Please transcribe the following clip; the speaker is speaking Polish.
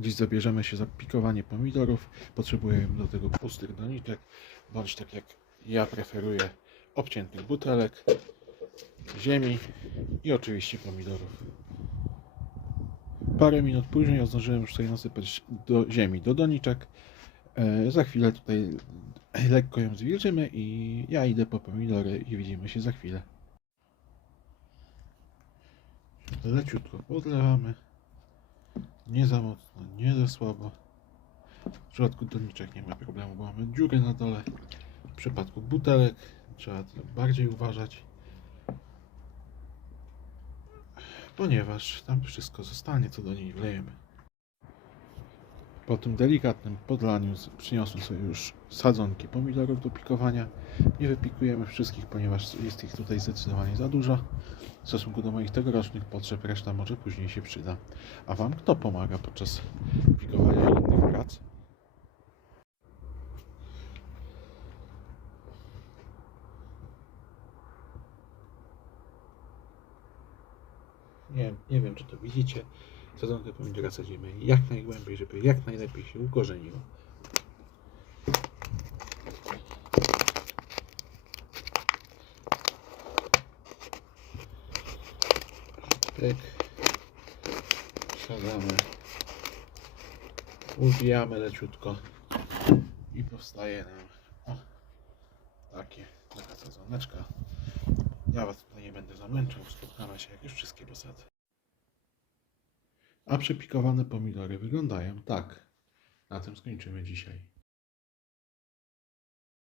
Dziś zabierzemy się za pikowanie pomidorów. Potrzebujemy do tego pustych doniczek, bądź tak jak ja preferuję, obciętych butelek, ziemi i oczywiście pomidorów. Parę minut później zdążyłem już tutaj nasypać do ziemi, do doniczek. E, za chwilę tutaj lekko ją zwilżymy i ja idę po pomidory i widzimy się za chwilę. Leciutko podlewamy. Nie za mocno, nie za słabo. W przypadku doniczek nie ma problemu, bo mamy dziurę na dole. W przypadku butelek trzeba bardziej uważać. Ponieważ tam wszystko zostanie, co do niej wlejemy. Po tym delikatnym podlaniu przyniosłem sobie już sadzonki pomidorów do pikowania. Nie wypikujemy wszystkich, ponieważ jest ich tutaj zdecydowanie za dużo. W stosunku do moich tegorocznych potrzeb reszta może później się przyda. A Wam kto pomaga podczas pikowania innych prac? Nie, nie wiem, czy to widzicie. Sadzonkę pomidora sadzimy jak najgłębiej, żeby jak najlepiej się ukorzeniło. Pyk. Wsadzamy. Ubijamy leciutko. I powstaje nam o, takie, taka sadzoneczka. Ja Was tutaj nie będę zamęczał. Spotkamy się jak już wszystkie posady. A przepikowane pomidory wyglądają tak. Na tym skończymy dzisiaj.